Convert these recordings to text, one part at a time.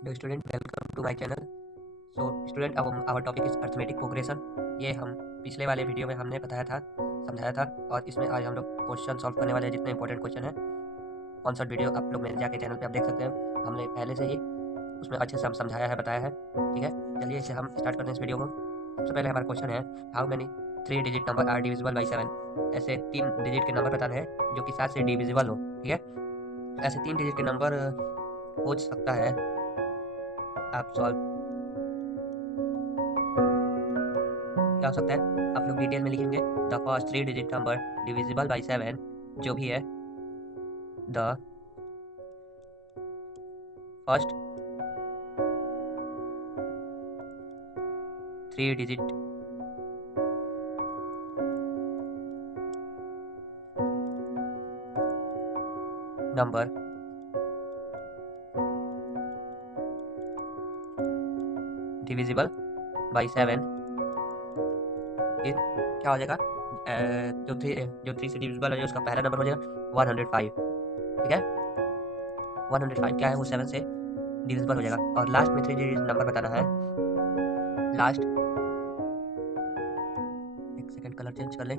Hello student, welcome to my channel. So student, अब our topic is arithmetic progression. ये हम पिछले वाले वीडियो में हमने बताया था, समझाया था, और इसमें आज हम लोग क्वेश्चन सॉल्व करने वाले हैं। जितने इंपॉर्टेंट क्वेश्चन है कौन सा वीडियो आप लोग मेरे जाके चैनल पे आप देख सकते हैं। हमने पहले से ही उसमें अच्छे से हम समझाया है, बताया है। ठीक है, चलिए इसे हम स्टार्ट करते हैं इस वीडियो को। सबसे पहले हमारा क्वेश्चन है, how many 3 digit number are divisible by 7। ऐसे 3 डिजिट के नंबर बताने हैं जो कि 7 से डिविजिबल हो। ठीक है, ऐसे 3 डिजिट के नंबर हो सकता है। आप सॉल्व क्या हो सकता है आप लोग डिटेल में लिखेंगे। The first 3 digit number divisible by 7, जो भी है the first 3 digit number divisible by 7 क्या हो जाएगा। जो थ्री से डिविजिबल है, जो उसका पहला नंबर हो जाएगा 105। ठीक है, 105 क्या है, वो 7 से डिविजिबल हो जाएगा। और लास्ट में 3 डिजिट नंबर बताना है। लास्ट, एक सेकेंड कलर चेंज कर ले।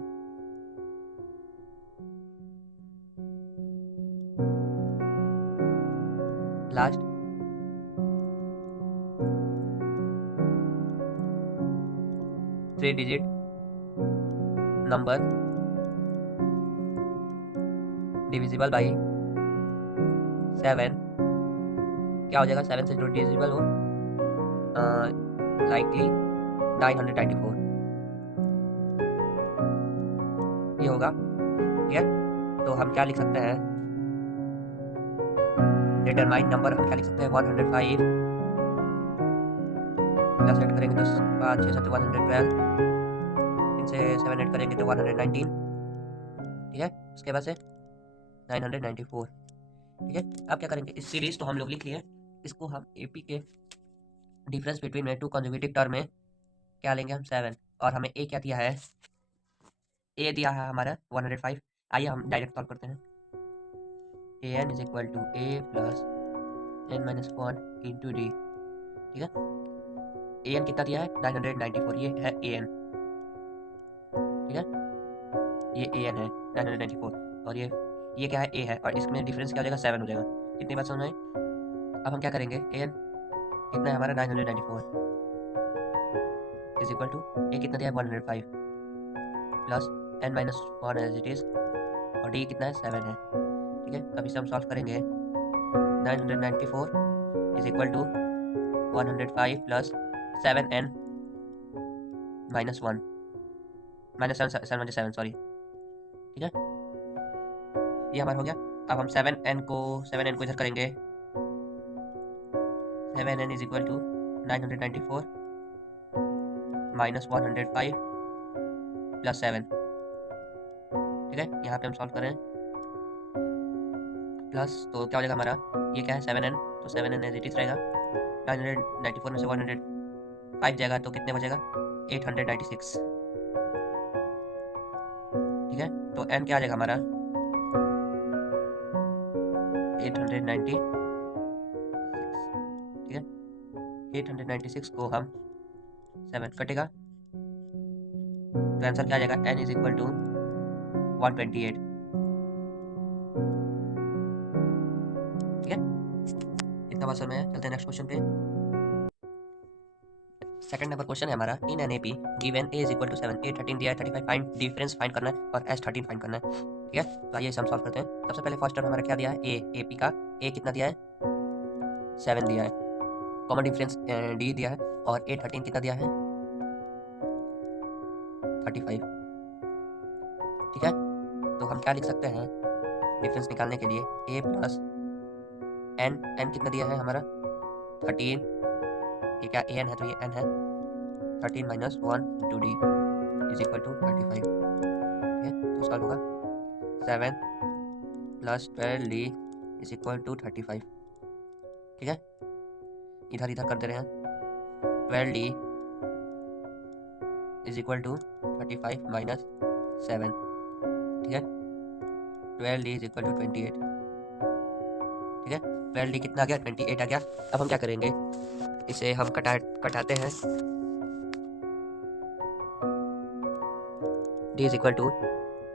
Last 3 digit number divisible by 7 क्या हो जाएगा। 7 से जो डिविजिबल हो, लाइकली 994 ये होगा। ठीक है, तो हम क्या लिख सकते हैं, डिटरमाइन नंबर हम क्या लिख सकते हैं, 105 प्लस ऐड करेंगे तो 5 6 7 112, इनसे 7 ऐड करेंगे तो 119। ठीक है, उसके बाद से 994। ठीक है, अब क्या करेंगे, इस सीरीज तो हम लोग लिख लिए, इसको हम एपी के डिफरेंस बिटवीन में 2 कंज्यूगेटिव टर्म में क्या लेंगे हम, 7। और हमें ए क्या दिया है, ए दिया है हमारा 105। आइए हम डायरेक्ट सॉल्व करते हैं। A N is equal to A plus N minus 1 into D. ठीक है, ए एन कितना दिया है, 994, ये है ए एन। ठीक है, ये ए एन है 994, और ये क्या है, ए है, और इसमें डिफरेंस क्या हो जाएगा, 7 हो जाएगा। इतनी बात समझ में आई। अब हम क्या करेंगे, ए एन कितना है हमारा, 994 इज इक्वल टू ए कितना दिया है, 105 plus N minus 1 as it is, और डी कितना है, 7 है। ठीक है, अब इसे हम सॉल्व करेंगे। 994 is equal to 105 plus 7n minus 1 minus 7 sorry. ठीक है, ये हमारा हो गया। अब हम 7n को इधर करेंगे। 7n is equal to 994 minus 105 plus 7। ठीक है, यहाँ पे हम सॉल्व करें प्लस, तो क्या हो जाएगा हमारा, ये क्या है 7n, तो 7n एज इट इज रहेगा। 994 में से 105 जाएगा तो कितने बचेगा, 896। ठीक है, तो n क्या आ जाएगा हमारा, 896। ठीक है, 896 को हम 7 कटेगा तो आंसर क्या आ जाएगा, n इज इक्वल टू 128। ठीक है, इतना बात समझ में आया। चलते हैं नेक्स्ट क्वेश्चन पे। सेकंड नंबर क्वेश्चन है हमारा, in n AP given a is equal to 7, a 13 दिया है, 35 फाइंड डिफरेंस फाइंड करना है, और एस 13 फाइंड करना है। ठीक है, तो आइए इसे हम सॉल्व करते हैं। सबसे पहले फर्स्ट टर्म हमारा क्या दिया है, ए, एपी का ए कितना दिया है, 7 दिया है, कॉमन डिफरेंस डी दिया है, और ए 13 कितना दिया है, 35। ठीक है, तो हम क्या लिख सकते हैं डिफरेंस निकालने के लिए, ए प्लस एन, एन कितना दिया है हमारा 13, ये क्या ए एन है तो ये एन है, 13 minus 1 into D is equal to 35। ठीक है, तो सॉल्व होगा 7 plus 12 D is equal to 35। ठीक है, इधर इधर कर दे रहे हैं, 12 D is equal to 35 minus 7। ठीक है, 12 डी इज इक्वल टू 28। ठीक है, 12d कितना आ गया, 28 आ गया। अब हम क्या करेंगे, इसे हम कटाते हैं। d इज इक्वल टू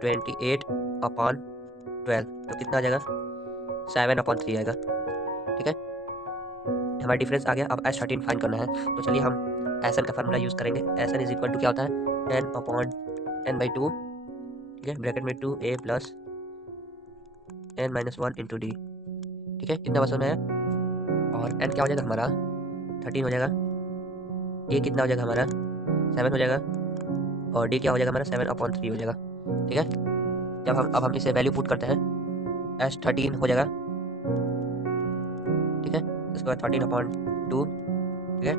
28/12, तो कितना आ जाएगा, 7/3 आएगा। ठीक है, हमारा डिफरेंस आ गया। अब S13 फाइंड करना है, तो चलिए हम एस एन का फार्मूला यूज़ करेंगे। S n is equal to क्या होता है, 10/n/2, ठीक है, ब्रैकेट में 2a plus n-1 into D. ठीक है, कितना बस होना है, और n क्या हो जाएगा हमारा 13 हो जाएगा, a कितना हो जाएगा हमारा 7 हो जाएगा, और d क्या हो जाएगा हमारा 7/3 हो जाएगा। ठीक है, अब हम इसे वैल्यू पुट करते हैं, S13 हो जाएगा। ठीक है, इसके बाद 13/2, ठीक है,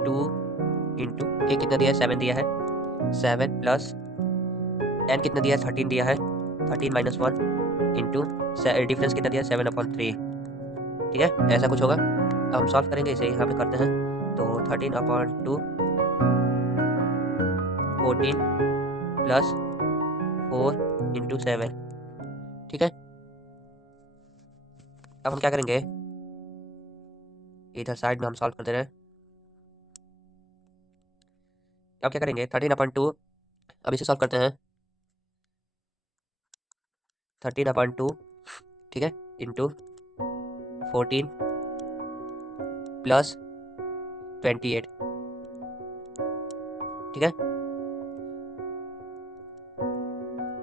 2 इंटू ए कितना दिया है, 7 दिया है, 7 प्लस n कितना दिया है, 13 दिया है, 13-1 इंटू डिफरेंस कितना दिया है, 7/3। ठीक है, ऐसा कुछ होगा। अब हम सॉल्व करेंगे, इसे यहाँ पे करते हैं, तो 13/2 14 प्लस 4 इंटू 7। ठीक है, अब हम क्या करेंगे, इधर साइड में हम सॉल्व करते रहे। अब क्या करेंगे, 13/2, अब इसे सॉल्व करते हैं, 13/2, ठीक है, इंटू 14 प्लस 28। ठीक है,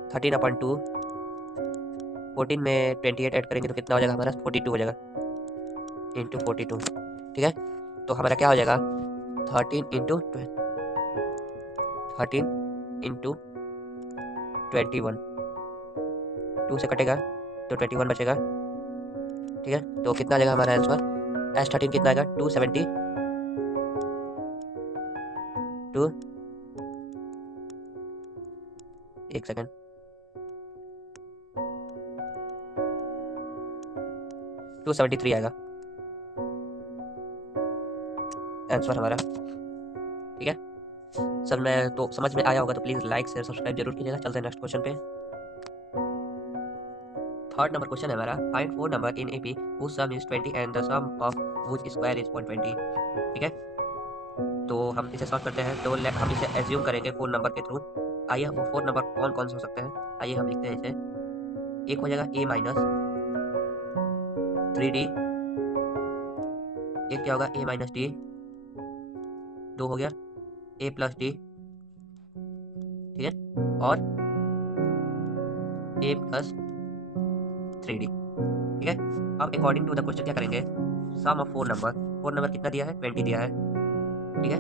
13/2, 14 में 28 ऐड करेंगे तो कितना हो जाएगा हमारा, 42 हो जाएगा, इंटू 42। ठीक है, तो हमारा क्या हो जाएगा, 13 इंटू 21, 2 से कटेगा तो 21 बचेगा। ठीक है, तो कितना आ जाएगा हमारा आंसर, S13 कितना आएगा, 272, एक सेकेंड, 273 आएगा आंसर हमारा। ठीक है, सर मैं तो समझ में आया होगा, तो प्लीज़ लाइक शेयर सब्सक्राइब जरूर कीजिएगा। चलते हैं नेक्स्ट क्वेश्चन पे। थर्ड नंबर क्वेश्चन है हमारा, find 4 number in AP whose sum is 20 and the sum of whose square is 120। ठीक है, तो हम इसे सॉल्व करते हैं, तो हम इसे एज्यूम करेंगे 4 नंबर के थ्रू। आइए, वो 4 नंबर कौन कौन से हो सकते हैं, आइए हम लिखते हैं इसे। एक हो जाएगा a माइनस 3d, एक क्या होगा a माइनस d, 2 हो गया a प्लस d, ठीक है, और a प्लस 3d। ठीक है, अब अकॉर्डिंग टू द क्वेश्चन क्या करेंगे, सम ऑफ 4 नंबर कितना दिया है, 20 दिया है। ठीक है,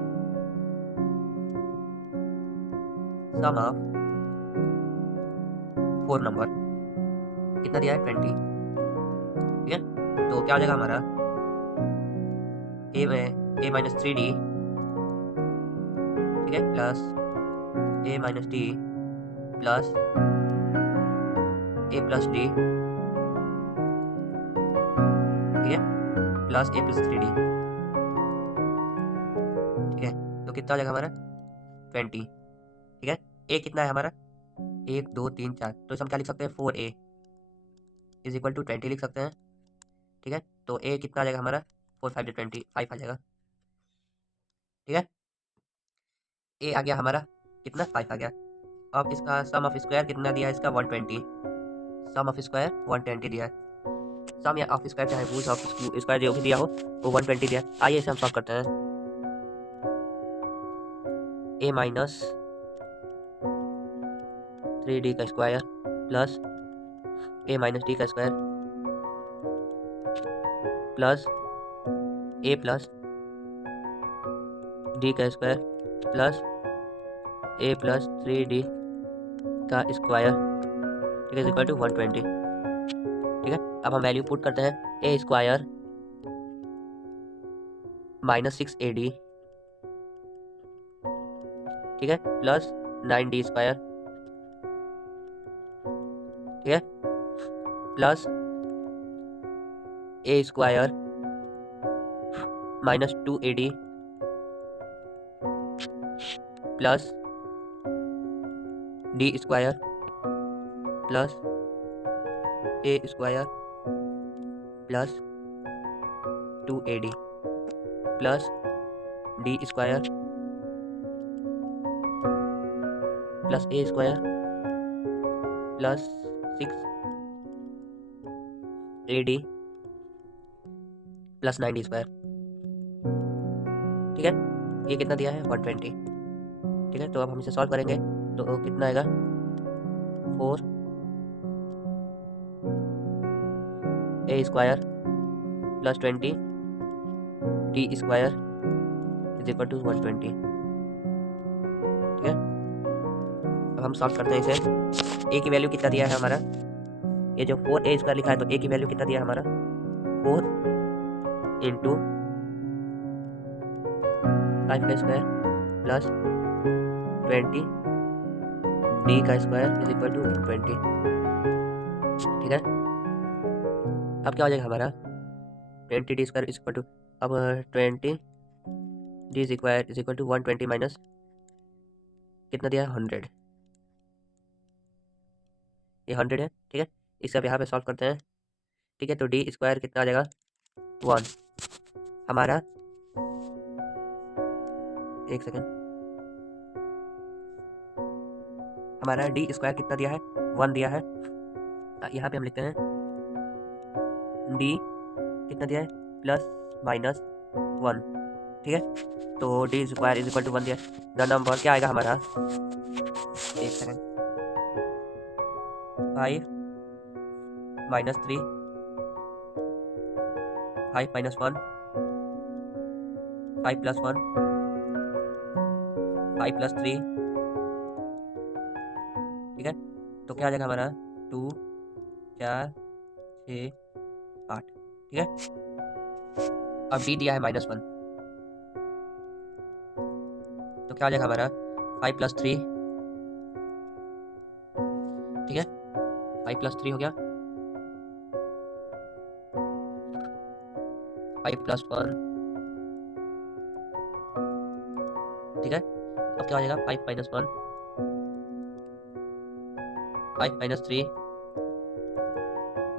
सम ऑफ 4 नंबर कितना दिया है, 20। ठीक है, तो क्या हो जाएगा हमारा, a माइनस 3d, ठीक है, plus a minus d plus a plus d, ठीक है, प्लस a प्लस 3d। ठीक है, तो कितना हो जाएगा हमारा 20। ठीक है, a कितना है हमारा, 1 2 3 4, तो इसे हम क्या लिख सकते हैं, 4a इज इक्वल टू 20 लिख सकते हैं। ठीक है, तो a कितना आ जाएगा हमारा, 4 5 25 आ जाएगा। ठीक है, a आ गया हमारा कितना, 5 आ गया। अब इसका सम ऑफ स्क्वायर कितना दिया है, इसका 120, सम ऑफ स्क्वायर 120 दिया है। सम या ऑफ स्क्वायर चाहे रूट ऑफ स्क्वायर जो भी दिया हो वो 120 दिया है। आइए इसे हम सॉल्व करते हैं, a माइनस 3d का square plus a minus d का square plus a plus d का square plus a plus 3d का स्क्वायर, ठीक है, इक्वल टू 120। ठीक है, अब हम वैल्यू पुट करते हैं, a स्क्वायर माइनस 6ad, ठीक है, प्लस 9d स्क्वायर, ठीक है, plus a square minus 2ad plus d square plus a square plus 2AD plus D square plus A square plus 6AD plus 9D square. ठीक है, ये कितना दिया है 120। ठीक है, तो अब हम इसे सॉल्व करेंगे तो कितना आएगा 4A square plus 20D square is equal to 120। ठीक है, अब हम सॉल्व करते हैं इसे। ए की वैल्यू कितना दिया है हमारा, ये जो 4A स्क्वायर लिखा है तो ए की वैल्यू कितना दिया है हमारा 4 इंटू 5 का स्क्वायर प्लस 20 D का स्क्वायर इज इक्वल टू 20। ठीक है, अब क्या हो जाएगा हमारा 20D square is equal to, अब 20D square is equal to 120 minus कितना दिया है 100, ये 100 है। ठीक है, इसे अब यहाँ पे सॉल्व करते हैं। ठीक है, तो D स्क्वायर कितना आ जाएगा 1 हमारा, एक सेकेंड, हमारा D स्क्वायर कितना दिया है 1 दिया है। यहाँ पे हम लिखते हैं D कितना दिया है प्लस माइनस 1। ठीक है, तो D square is equal to 1 दिया है। द नंबर क्या आएगा हमारा, एक second, 5 minus 3, 5 minus 1, 5 plus 1, 5 plus 3। ठीक है, तो क्या आ जाएगा हमारा 2 4 6 8। ठीक है, अब D दिया है -1, तो क्या आ जाएगा हमारा 5 प्लस 3। ठीक है, 5 प्लस 3 हो गया, 5 प्लस 1। ठीक है, अब क्या हो जाएगा 5 माइनस 1, 5 माइनस 3,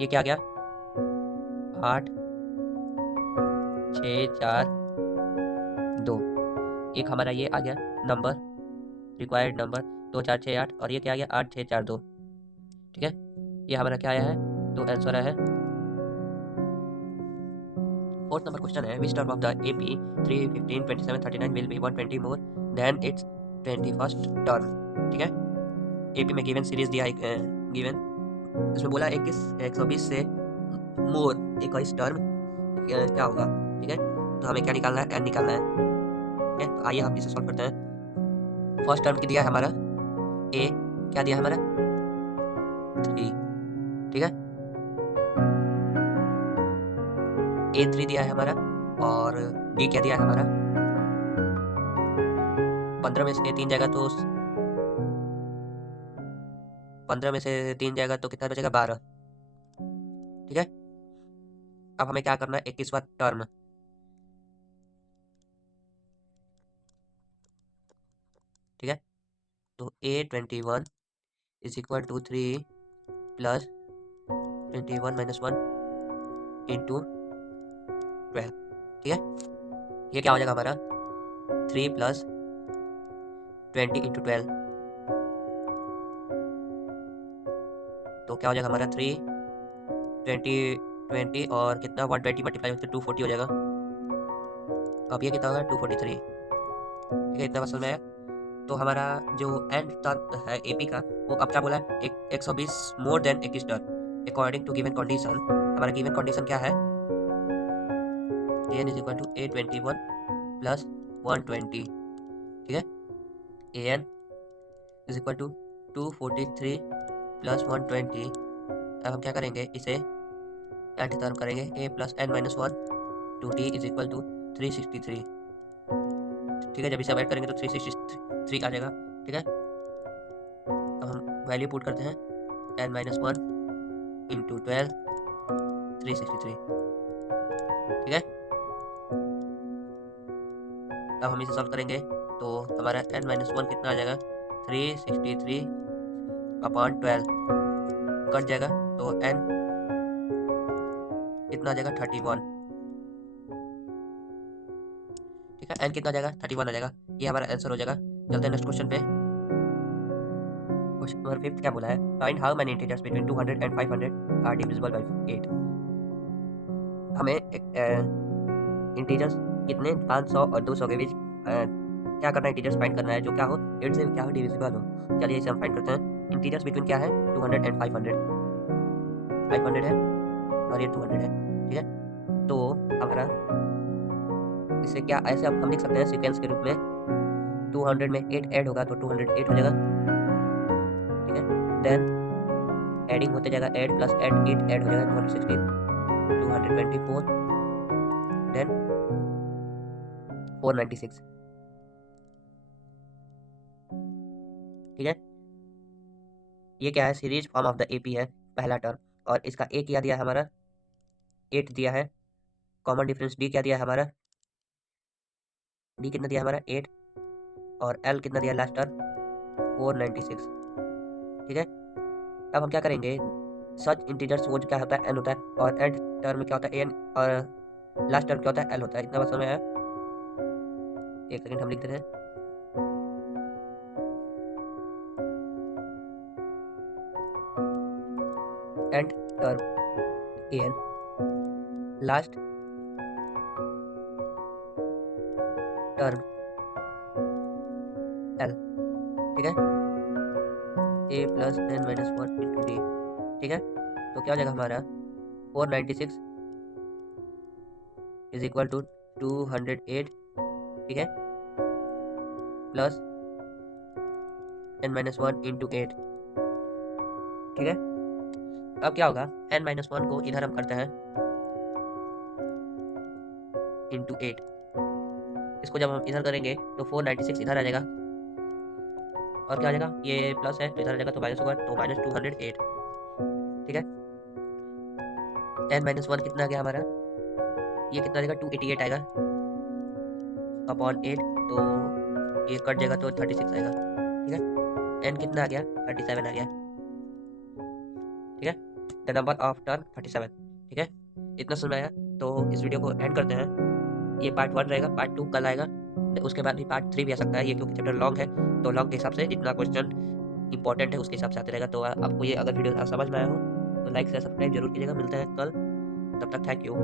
ये क्या आ गया 8 6 4 2। एक हमारा ये आ गया नंबर, रिक्वायर्ड नंबर 2 4 6 8, और ये क्या आ गया 8 6 4 2। ठीक है, ये हमारा क्या आया है, तो आंसर आया है। फोर्थ नंबर क्वेश्चन है, which term of the AP 3 15 27 39 will be 120 more then it's 21st term. ठीक है, AP में गिवन सीरीज दिया है, गिवन इसमें बोला 120 से मोर 21 टर्म क्या होगा। ठीक है, तो हमें क्या निकालना है, n निकालना है। ठीक है, तो आइए हम इसे सॉल्व करते हैं। फर्स्ट टर्म की दिया है हमारा a, क्या दिया है हमारा 3। ठीक है, A3 दिया है हमारा, और D क्या दिया है हमारा 15 में से 3 जाएगा तो 15 में से 3 जाएगा तो कितना बचेगा 12। ठीक है, अब हमें क्या करना है 21वां टर्म। ठीक है, तो A21 is equal to 3 plus 21 minus 1 into 12। ठीक है, ये क्या हो जाएगा हमारा 3 प्लस 20 इंटू 12, तो क्या हो जाएगा हमारा 3 20 और कितना 120 मल्टीप्लाई होकर 240 हो जाएगा। अब ये कितना होगा 243। ठीक है, इतना मसल में है। तो हमारा जो एंड टर्म है AP का, वो अब क्या बोला है 120 more than 21 term according to given condition. हमारा गिवन कंडीशन क्या है, AN is equal to A21 plus 120। ठीक है, AN is equal to 243 plus 120। अब हम क्या करेंगे, इसे एंड टर्म करेंगे A plus n minus 1 to D is equal to 363। ठीक है, जब इसे ऐड करेंगे तो 363 आ जाएगा। ठीक है, अब हम वैल्यू पुट करते हैं n माइनस 1 इंटू 12 363। ठीक है, अब हम इसे सॉल्व करेंगे तो हमारा n माइनस 1 कितना आ जाएगा 363 अपॉन 12 कट जाएगा, तो n कितना आ जाएगा 31, ठीक है। एन कितना आ जाएगा 31 आ जाएगा, ये हमारा आंसर हो जाएगा। चलते हैं नेक्स्ट क्वेश्चन पे। क्वेश्चन नंबर 5 क्या बोला है, find how many integers between 200 and 500 are divisible by 8। हमें इंटीजर्स कितने 500 और 200 के बीच क्या करना है, इंटीजर्स फाइंड करना है जो क्या हो 8 से क्या हो डिविजिबल हो। चलिए इसे हम फाइंड करते हैं। इंटीजर्स बिटवीन क्या है 200 एंड 500 है और ये 200 है, ठीक है। तो हमारा इसे क्या ऐसे हम लिख सकते हैं सीक्वेंस के रूप में, 200 में 8 ऐड होगा तो 208 हो जाएगा, ठीक है। देन एडिंग होते जाएगा, 8 प्लस 8 8 ऐड हो जाएगा 216 224 देन 496, ठीक है। ये क्या है, series form of the AP है पहला टर्म, और इसका ए क्या दिया है हमारा 8 दिया है, कॉमन डिफरेंस डी क्या दिया है हमारा, डी कितना दिया हमारा 8, और एल कितना दिया लास्ट टर्म 496, ठीक है। अब हम क्या करेंगे, सच इंटीजर्स वो क्या होता है एन होता है, और एंड टर्म क्या होता है एन, और लास्ट टर्म क्या होता है एल होता है। इतना बात समझ में आया, एक सेकंड हम लिख देते हैं। And term N, last term L, ठीक है। A plus N minus 1 into D, ठीक है। तो क्या हो जाएगा हमारा 496 इज इक्वल टू 208, ठीक है, प्लस एन माइनस 1 इंटू 8, ठीक है। अब क्या होगा, एन माइनस 1 को इधर हम करते हैं इंटू 8, इसको जब हम इधर करेंगे तो 496 इधर आ जाएगा, और क्या आ जाएगा ये प्लस है तो इधर आ जाएगा तो माइनस होगा, तो माइनस 208, ठीक है। एन माइनस 1 कितना आ गया हमारा, ये कितना आ जाएगा 288 आएगा अपॉन 8, तो ये कट जाएगा तो 36 आएगा, ठीक है। एन कितना आ गया 37 आ गया, ठीक है। द नंबर ऑफ टर्न 37, ठीक है। इतना समझ आया, तो इस वीडियो को एंड करते हैं। ये पार्ट 1 रहेगा, पार्ट 2 कल आएगा, उसके बाद भी पार्ट 3 भी आ सकता है, ये क्योंकि चैप्टर लॉन्ग है, तो लॉन्ग के हिसाब से जितना क्वेश्चन इंपॉर्टेंट है उसके हिसाब से आते रहेगा। तो आपको ये अगर वीडियो समझ में आया हो तो लाइक से सब्सक्राइब जरूर कीजिएगा। मिलते हैं कल, तब तक थैंक यू।